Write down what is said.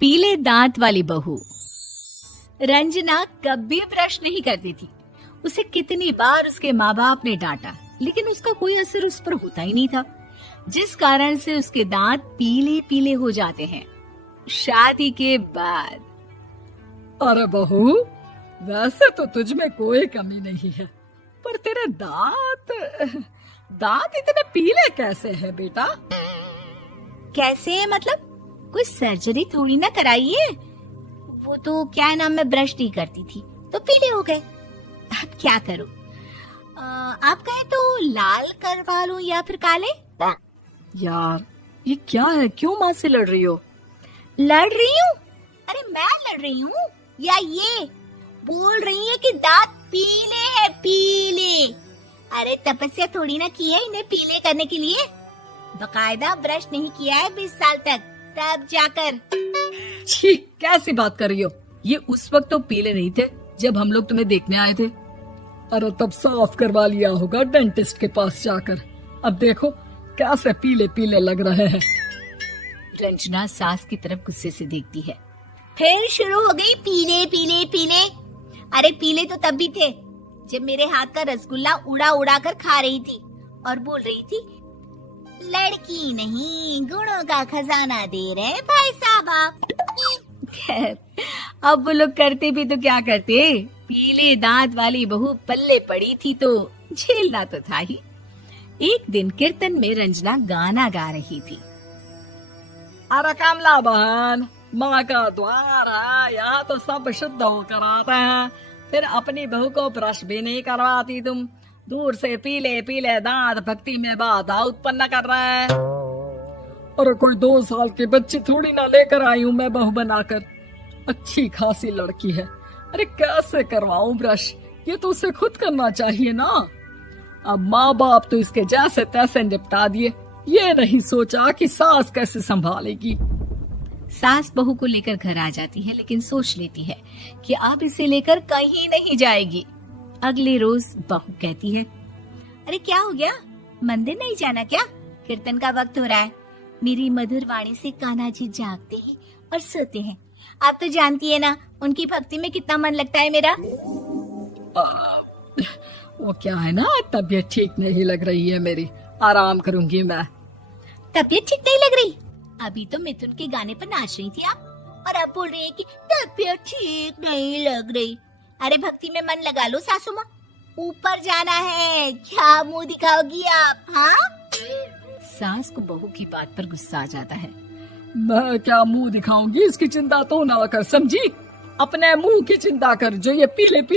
पीले दांत वाली बहू। रंजना कभी ब्रश नहीं करती थी। उसे कितनी बार उसके माँ बाप ने डांटा, लेकिन उसका कोई असर उस पर होता ही नहीं था, जिस कारण से उसके दांत पीले पीले हो जाते हैं। शादी के बाद अरे बहू, वैसे तो तुझ में कोई कमी नहीं है, पर तेरे दांत इतने पीले कैसे हैं बेटा? कैसे मतलब? कोई सर्जरी थोड़ी ना कराई है। वो तो क्या नाम, मैं ब्रश नहीं करती थी तो पीले हो गए। अब क्या करूं? आप कहें तो लाल करवा लूं या फिर काले? यार ये क्या है, क्यों माँ से लड़ रही हो? लड़ रही हूँ? अरे मैं लड़ रही हूँ या ये बोल रही है कि दांत पीले हैं, पीले। अरे तपस्या थोड़ी ना की है इन्हें पीले करने के लिए। बकायदा ब्रश नहीं किया है 20 साल तक, तब जाकर। छी, कैसी बात कर रही हो? ये उस वक्त तो पीले नहीं थे जब हम लोग तुम्हें देखने आए थे। अरे तब साफ करवा लिया होगा डेंटिस्ट के पास जाकर। अब देखो कैसे पीले पीले लग रहे हैं। रंजना सास की तरफ गुस्से से देखती है। फिर शुरू हो गई पीले पीले पीले। अरे पीले तो तब भी थे जब मेरे हाथ का रसगुल्ला उड़ा उड़ा कर खा रही थी और बोल रही थी, लड़की नहीं गुणों का खजाना दे रहे भाई साहब आप। खैर, अब वो लोग करते भी तो क्या करते, पीले दांत वाली बहू पल्ले पड़ी थी तो झेलना तो था ही। एक दिन कीर्तन में रंजना गाना गा रही थी। अरे कमला बहन, माँ का द्वार है, यहाँ तो सब शुद्ध होकर आते हैं, फिर अपनी बहू को ब्रश भी नहीं करवाती तुम। दूर से पीले पीले दांत भक्ति में बाधा उत्पन्न कर रहे हैं। अरे कोई 2 साल के बच्चे थोड़ी ना लेकर आई हूँ मैं बहू बनाकर। अच्छी खासी लड़की है, अरे कैसे करवाऊं ब्रश? ये तो उसे खुद करना चाहिए ना। अब माँ बाप तो इसके जैसे तैसे निपटा दिए, ये नहीं सोचा कि सास कैसे संभालेगी। सास बहू को लेकर घर आ जाती है, लेकिन सोच लेती है कि अब इसे लेकर कहीं नहीं जाएगी। अगले रोज बहू कहती है, अरे क्या हो गया, मंदिर नहीं जाना क्या? कीर्तन का वक्त हो रहा है। मेरी मधुर वाणी से कान्हा जी जागते हैं और सोते हैं। आप तो जानती है ना उनकी भक्ति में कितना मन लगता है मेरा। वो क्या है ना, तबीयत ठीक नहीं लग रही है मेरी, आराम करूंगी मैं। तबीयत ठीक नहीं लग रही? अभी तो मिथुन के गाने पर नाच रही थी आप, और अब बोल रही है कि तबीयत ठीक नहीं लग रही। अरे भक्ति में मन लगा लो सासू माँ, ऊपर जाना है, क्या मुंह दिखाओगी आप? हाँ? सास को बहू की बात पर गुस्सा आ जाता है। मैं क्या मुंह दिखाऊंगी, इसकी चिंता तो ना कर, समझी? अपने मुंह की चिंता कर, जो ये पीले पीले